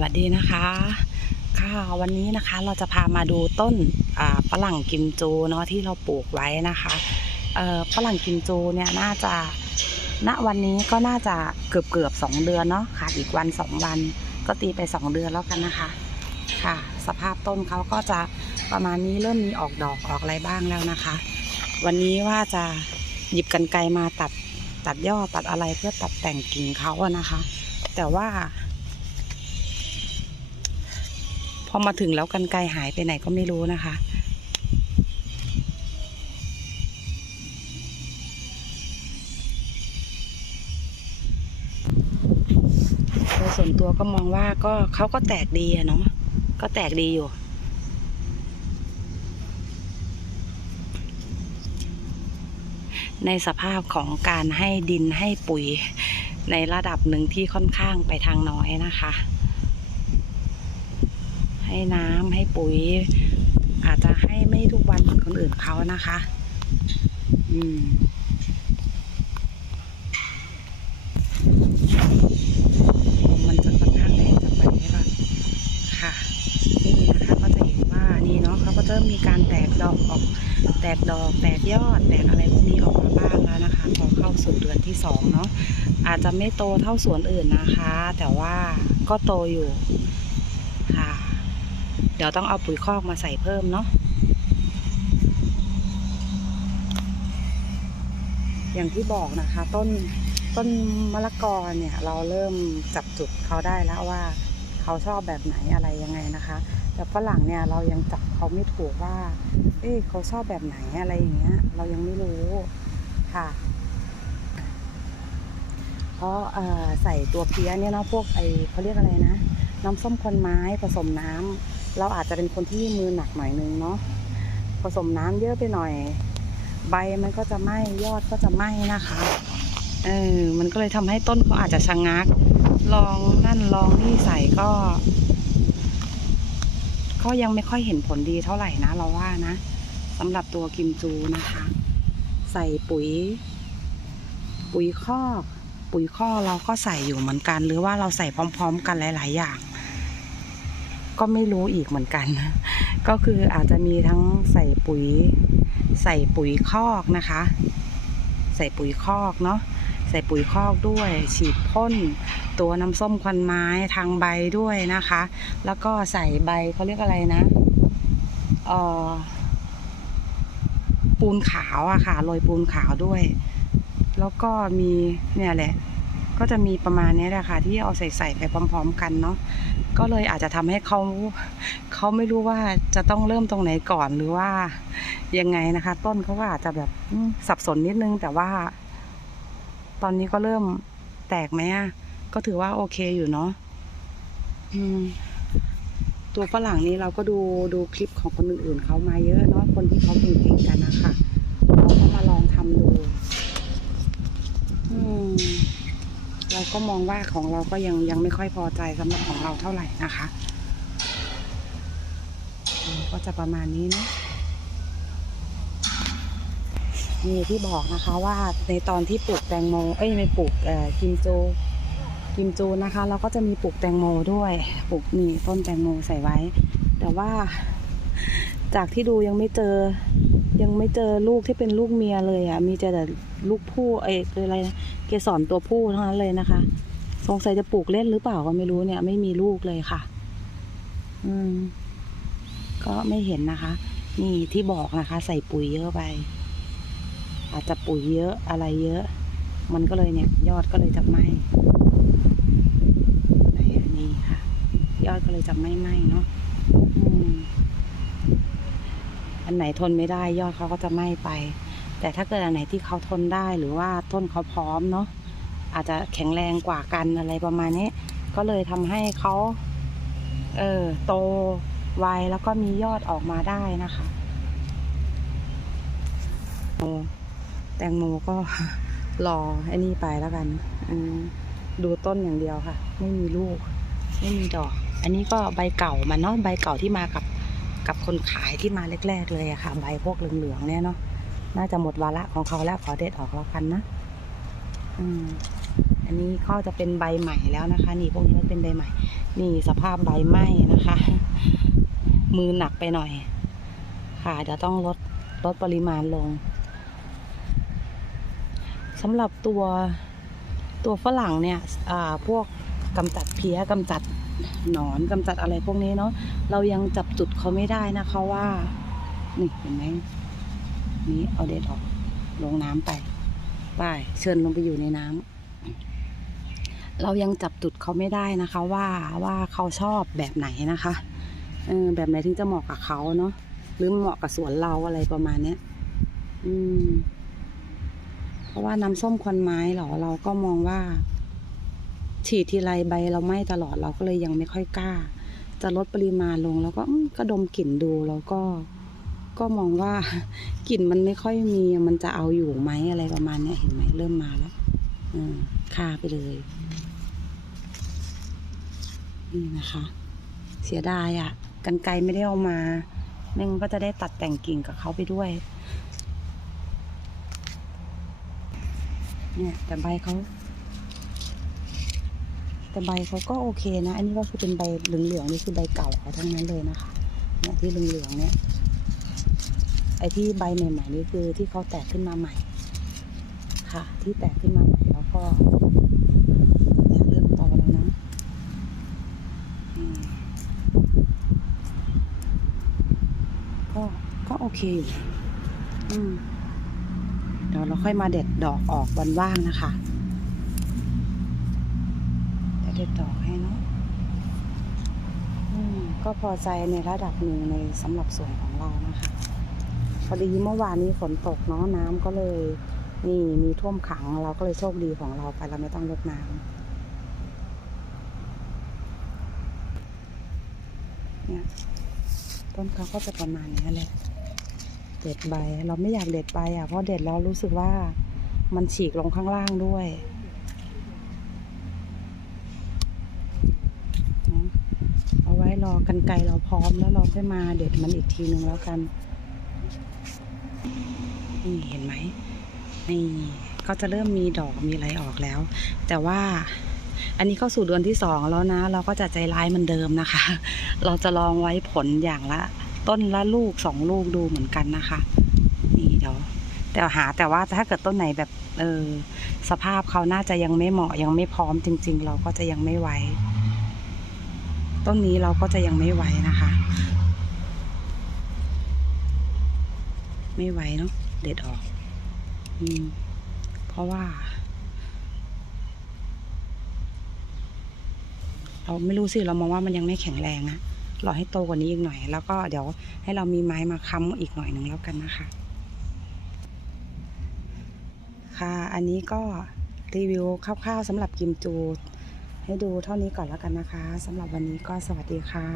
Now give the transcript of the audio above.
วัสดีนะคะ ค่ะวันนี้นะคะเราจะพามาดูต้นฝรั่งกิมจูเนาะที่เราปลูกไว้นะคะฝรั่งกิมจูเนี่ยน่าจะณวันนี้ก็น่าจะเกือบเกือบสองเดือนเนาะขาดอีกวันสองวันก็ตีไปสองเดือนแล้วกันนะคะ ค่ะ สภาพต้นเขาก็จะประมาณนี้เริ่มมีออกดอกออกอะไรบ้างแล้วนะคะ วันนี้ว่าจะหยิบกันไกรมาตัดตัดยอดตัดอะไรเพื่อตัดแต่งกิ่งเขาอะนะคะ แต่ว่า พ อมาถึงแล้วกันไกลหายไปไหนก็ไม่รู้นะคะ โดยส่วนตัวก็มองว่าก็เขาก็แตกดีอะเนาะก็แตกดีอยู่ ในสภาพของการให้ดินให้ปุ๋ยในระดับหนึ่งที่ค่อนข้างไปทางน้อยนะคะ ให้น้ำให้ปุ๋ย อาจจะให้ไม่ทุกวันเหมือนคนอื่นเขานะคะ อืมมันจะค่อนข้างแรงจากไปนี้ก่อนค่ะ นี่นะคะก็จะเห็นว่านี่เนาะเขาก็จะมีการแตกดอกออก แตกดอกแตกยอดแตกอะไรพวกนี้ออกมาบ้างแล้วนะคะพอเข้าสู่เดือนที่สองเนาะอาจจะไม่โตเท่าสวนอื่นนะคะ แต่ว่าก็โตอยู่ เดี๋ยวต้องเอาปุ๋ยคอกมาใส่เพิ่มเนาะอย่างที่บอกนะคะต้นต้นมะละกอเนี่ย เราเริ่มจับจุดเขาได้แล้วว่าเขาชอบแบบไหนอะไรยังไงนะคะ แต่ฝรั่งเนี่ยเรายังจับเขาไม่ถูกว่า เอ้ยเขาชอบแบบไหนอะไรอย่างเงี้ย เรายังไม่รู้ค่ะ เพราะใส่ตัวเพี้ยเนี่ยเนาะพวกไอเขาเรียกอะไรนะ น้ำส้มคนไม้ผสมน้ำ เราอาจจะเป็นคนที่มือหนักหน่อยนึงเนาะผสมน้ำเยอะไปหน่อย ใบมันก็จะไหม้ยอดก็จะไหม้นะคะเออมันก็เลยทำให้ต้นเขาอาจจะชะงัก ลองนั่นลองนี่ใส่ก็ก็ยังไม่ค่อยเห็นผลดีเท่าไหร่นะ เราว่านะสำหรับตัวกิมจูนะคะ ใส่ปุ๋ย ปุ๋ยคอก ปุ๋ยคอเราก็ใส่อยู่เหมือนกัน หรือว่าเราใส่พร้อม ๆ กันหลาย ๆ อย่าง ก็ไม่รู้อีกเหมือนกัน ก็คืออาจจะมีทั้งใส่ปุ๋ย ใส่ปุ๋ยคอกนะคะ ใส่ปุ๋ยคอกเนาะใส่ปุ๋ยคอกด้วย ฉีดพ่นตัวน้ำส้มควันไม้ทางใบด้วยนะคะ แล้วก็ใส่ใบเขาเรียกอะไรนะเออปูนขาวอะค่ะโรยปูนขาวด้วย แล้วก็มีเนี่ยแหละ ก็จะมีประมาณนี้แหละค่ะ ที่เอาใส่ใส่ไปพร้อม ๆ กันเนาะก็เลยอาจจะทำให้เขาเขาไม่รู้ว่าจะต้องเริ่มตรงไหนก่อนหรือว่ายังไงนะคะ ต้นเขาก็อาจจะแบบสับสนนิดนึง แต่ว่า ตอนนี้ก็เริ่มแตกไหมอะก็ถือว่าโอเคอยู่เนาะตัวฝรั่งนี้เราก็ดูดูคลิปของคนอื่นๆเขามาเยอะเนาะคนที่เขาเก่งๆกันนะคะเราก็มาลองทำดู อืม เราก็มองว่าของเราก็ยังยังไม่ค่อยพอใจสำหรับของเราเท่าไหร่นะคะ ก็จะประมาณนี้นะนี่ที่บอกนะคะว่าในตอนที่ปลูกแตงโมเอ้ยไม่ปลูกกิมจูกิมจูนะคะ เราก็จะมีปลูกแตงโมด้วยปลูกนี่ต้นแตงโมใส่ไว้ แต่ว่าจากที่ดูยังไม่เจอ ยังไม่เจอลูกที่เป็นลูกเมียเลยอะ มีแต่ลูกผู้เอ้อะไรนะเกสรตัวผู้ทั้งนั้นเลยนะคะ สงสัยจะปลูกเล่นหรือเปล่าก็ไม่รู้เนี่ย ไม่มีลูกเลยค่ะ อืม ก็ไม่เห็นนะคะ นี่ที่บอกนะคะ ใส่ปุ๋ยเยอะไป อาจจะปุ๋ยเยอะอะไรเยอะ มันก็เลยเนี่ย ยอดก็เลยจะไหม้ไหนอันนี้ค่ะ ยอดก็เลยจะไม่ไหม้เนาะอืม อันไหนทนไม่ได้ยอดเขาก็จะไหม้ไป แต่ถ้าเกิดอันไหนที่เขาทนได้หรือว่าต้นเขาพร้อมเนาะอาจจะแข็งแรงกว่ากันอะไรประมาณนี้ ก็เลยทำให้เขาเออโตไวแล้วก็มียอดออกมาได้นะคะโอแตงโมก็รอไอ้นี่ไปแล้วกันดูต้นอย่างเดียวค่ะ ไม่มีลูก ไม่มีดอก อันนี้ก็ใบเก่ามันเนาะใบเก่าที่มากับ กับคนขายที่มาแรกๆเลยอะค่ะ ใบพวกเหลืองๆเนี่ยเนาะน่าจะหมดวาระของเขาแล้วขอเด็ดออกแล้วกันนะอืมอันนี้ก็จะเป็นใบใหม่แล้วนะคะ นี่พวกนี้มันเป็นใบใหม่ นี่สภาพใบไหม้นะคะ มือหนักไปหน่อย ค่ะเดี๋ยวต้องลดลดปริมาณลงสำหรับตัวตัวฝรั่งเนี่ยอ่าพวกกำจัดเพี้ยกำจัด หนอนกำจัดอะไรพวกนี้เนาะเรายังจับจุดเขาไม่ได้นะคะว่านี่เห็นไหมนี่เอาเด็ดออก ลงน้ำไปไปเชิญลงไปอยู่ในน้ำเรายังจับจุดเขาไม่ได้นะคะว่าว่าเขาชอบแบบไหนนะคะเออแบบไหนถึงจะเหมาะกับเขาเนาะหรือเหมาะกับสวนเราอะไรประมาณเนี้ยอืม เพราะว่าน้ำส้มควันไม้เหรอเราก็มองว่า ฉีดทีไรใบเราไหม้ตลอดเราก็เลยยังไม่ค่อยกล้า จะลดปริมาณลงแล้วก็ก็ดมกลิ่นดูแล้วก็ก็มองว่ากลิ่นมันไม่ค่อยมีมันจะเอาอยู่ไหมอะไรประมาณนี้เห็นไหมเริ่มมาแล้วค่าไปเลยนี่นะคะ เสียดายอะ่ะกันไกลไม่ได้เอามาแม่งก็จะได้ตัดแต่งกิ่งกับเขาไปด้วย เนี่ยแต่ใบเขา แต่ใบเขาก็โอเคนะ อันนี้ก็คือเป็นใบเหลืองๆนี่คือใบเก่าเขาทั้งนั้นเลยนะคะเนี่ยที่เหลืองๆเนี่ย ไอ้ที่ใบใหม่ๆนี่คือที่เขาแตกขึ้นมาใหม่ ค่ะ ที่แตกขึ้นมาใหม่แล้วก็เนี่ยเริ่มโตแล้วนะอืมก็ก็โอเคอยู่อืมเดี๋ยวเราค่อยมาเด็ดดอกออกวันว่างนะคะ เด็ดดอกให้เนาะก็พอใจในระดับหนึ่งในสำหรับสวนของเรานะคะ พอดีเมื่อวานนี้ฝนตกเนาะน้ำก็เลย นี่มีท่วมขังเราก็เลยโชคดีของเราไปเราไม่ต้องรดน้ำเนี่ยต้นเขาก็จะประมาณนี้แหละเด็ดใบ เราไม่อยากเด็ดใบอะเพราะเด็ดแล้วรู้สึกว่ามันฉีกลงข้างล่างด้วยนะเอาไว้รอ กันไกลเราพร้อมแล้วเราค่อยมาเด็ดมันอีกทีหนึ่งแล้วกัน นี่เห็นไหมนี่ก็จะเริ่มมีดอกมีอะไรออกแล้ว แต่ว่าอันนี้เข้าสู่เดือนที่สองแล้วนะ เราก็จะใจร้ายเหมือนเดิมนะคะ เราจะลองไว้ผลอย่างละ ต้นละลูกสองลูกดูเหมือนกันนะคะ นี่เดี๋ยวแต่หาแต่ว่าถ้าเกิดต้นไหนแบบเออสภาพเขาน่าจะยังไม่เหมาะยังไม่พร้อมจริง ๆ เราก็จะยังไม่ไว้ ต้นนี้เราก็จะยังไม่ไวนะคะ ไม่ไวเนาะเด็ดออกอืมเพราะว่า เราไม่รู้สิเรามองว่ามันยังไม่แข็งแรงอะรอให้โตกว่านี้อีกหน่อย แล้วก็เดี๋ยวให้เรามีไม้มาค้ำอีกหน่อยหนึ่งแล้วกันนะคะ ค่ะ อันนี้ก็รีวิวคร่าวๆสำหรับกิมจู ให้ดูเท่านี้ก่อนแล้วกันนะคะสำหรับวันนี้ก็สวัสดีค่ะ